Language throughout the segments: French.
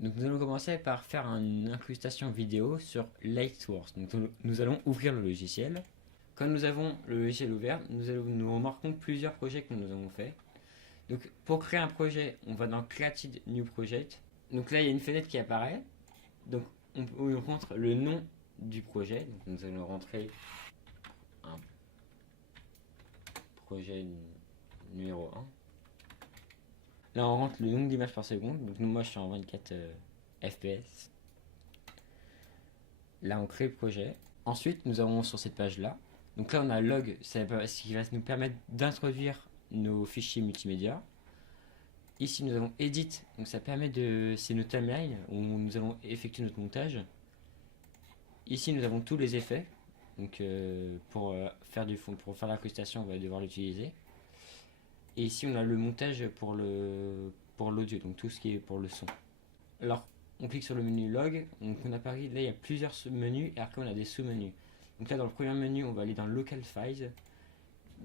Donc nous allons commencer par faire une incrustation vidéo sur Lightsource. Donc nous allons ouvrir le logiciel. Quand nous avons le logiciel ouvert, nous remarquons plusieurs projets que nous avons fait. Donc pour créer un projet, on va dans Created New Project. Donc là il y a une fenêtre qui apparaît. Donc on rentre le nom du projet. Donc nous allons rentrer un projet numéro 1. Là on rentre le nombre d'images par seconde. Donc moi je suis en 24 FPS. Là on crée le projet. Ensuite nous avons sur cette page là. Donc là on a log, ce qui va nous permettre d'introduire nos fichiers multimédia. Ici nous avons edit, donc ça permet c'est notre timeline où nous allons effectuer notre montage. Ici nous avons tous les effets. Donc pour faire l'incrustation on va devoir l'utiliser. Et ici on a le montage pour l'audio, donc tout ce qui est pour le son. Alors on clique sur le menu log, donc on apparaît, là il y a plusieurs menus et après on a des sous-menus. Donc là dans le premier menu on va aller dans local files.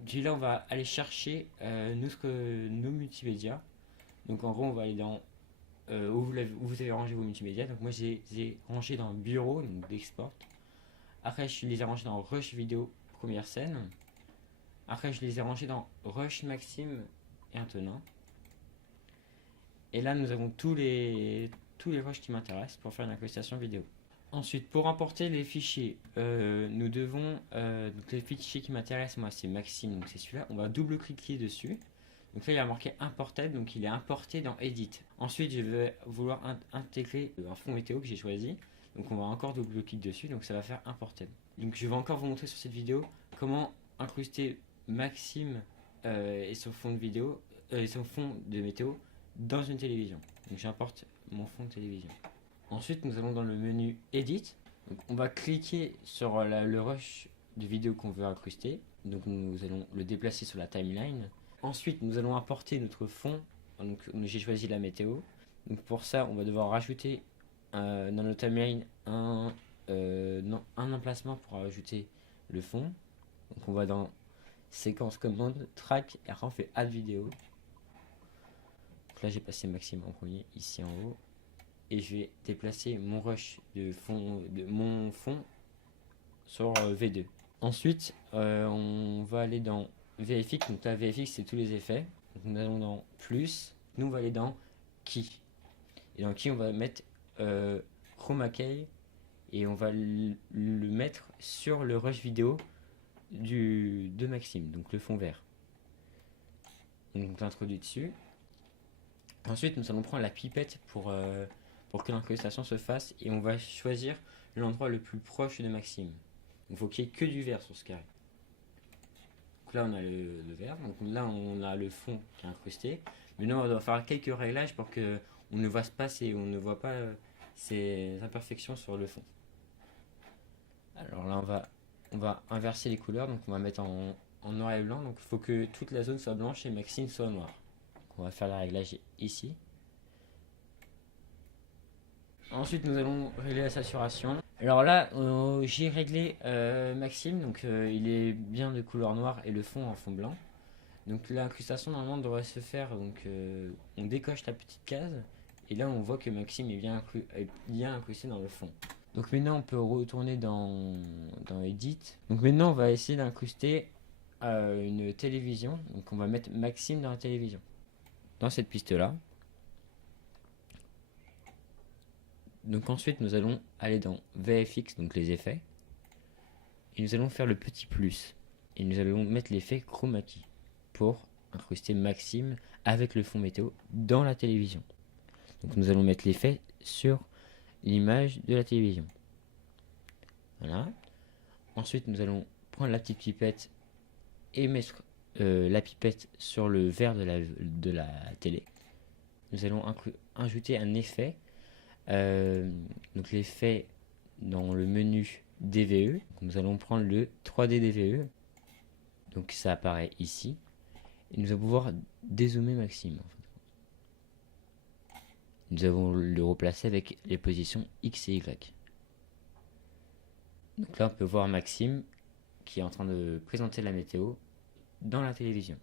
Puis là on va aller chercher nos multimédia. Donc en gros on va aller dans où vous avez rangé vos multimédia. Donc moi j'ai rangé dans bureau, donc d'export. Après je les ai rangés dans rush vidéo première scène. Après je les ai rangés dans rush maxime et Antonin. Et là nous avons tous les rushs qui m'intéressent pour faire une incrustation vidéo. Ensuite, pour importer les fichiers, nous devons, donc les fichiers qui m'intéressent, moi c'est Maxime, donc c'est celui-là, on va double-cliquer dessus. Donc là il y a marqué Imported, donc il est importé dans Edit. Ensuite je vais vouloir intégrer un fond météo que j'ai choisi, donc on va encore double-cliquer dessus, donc ça va faire Imported. Donc je vais encore vous montrer sur cette vidéo comment incruster Maxime et son fond de vidéo, et son fond de météo dans une télévision. Donc j'importe mon fond de télévision. Ensuite, nous allons dans le menu Edit. Donc, on va cliquer sur le rush de vidéo qu'on veut incruster. Donc, nous allons le déplacer sur la timeline. Ensuite, nous allons importer notre fond. Donc, j'ai choisi la météo. Donc, pour ça, on va devoir rajouter dans notre timeline un emplacement pour ajouter le fond. Donc, on va dans séquence commande, track, et après on fait add vidéo. Donc là, j'ai passé Maxime en premier, ici en haut. Et je vais déplacer mon rush de mon fond sur V2. Ensuite, on va aller dans VFX. Donc là, VFX, c'est tous les effets. Donc nous allons dans plus. Nous, on va aller dans Key. Et dans Key, on va mettre Chroma Key. Et on va le mettre sur le rush vidéo de Maxime. Donc le fond vert. Donc on l'introduit dessus. Ensuite, nous allons prendre la pipette pour que l'incrustation se fasse et on va choisir l'endroit le plus proche de Maxime. Il faut qu'il n'y ait que du vert sur ce carré. Donc là on a le vert, donc là on a le fond qui est incrusté. Maintenant on doit faire quelques réglages pour qu'on ne voit pas on ne voit pas ces imperfections sur le fond. Alors là on va inverser les couleurs, donc on va mettre en noir et blanc. Donc il faut que toute la zone soit blanche et Maxime soit noir. Donc, on va faire le réglage ici. Ensuite, nous allons régler la saturation. Alors là, j'ai réglé Maxime, donc il est bien de couleur noire et le fond en fond blanc. Donc l'incrustation normalement devrait se faire, donc on décoche la petite case et là on voit que Maxime est bien incrusté dans le fond. Donc maintenant on peut retourner dans Edit. Donc maintenant on va essayer d'incruster une télévision. Donc on va mettre Maxime dans la télévision. Dans cette piste là. Donc ensuite nous allons aller dans VFX, donc les effets, et nous allons faire le petit plus, et nous allons mettre l'effet Chroma Key pour incruster Maxime avec le fond météo dans la télévision. Donc nous allons mettre l'effet sur l'image de la télévision. Voilà. Ensuite nous allons prendre la petite pipette et mettre la pipette sur le verre de la télé. Nous allons ajouter un effet. Donc l'effet dans le menu DVE, nous allons prendre le 3D DVE, donc ça apparaît ici et nous allons pouvoir dézoomer Maxime. Nous allons le replacer avec les positions X et Y. Donc là on peut voir Maxime qui est en train de présenter la météo dans la télévision.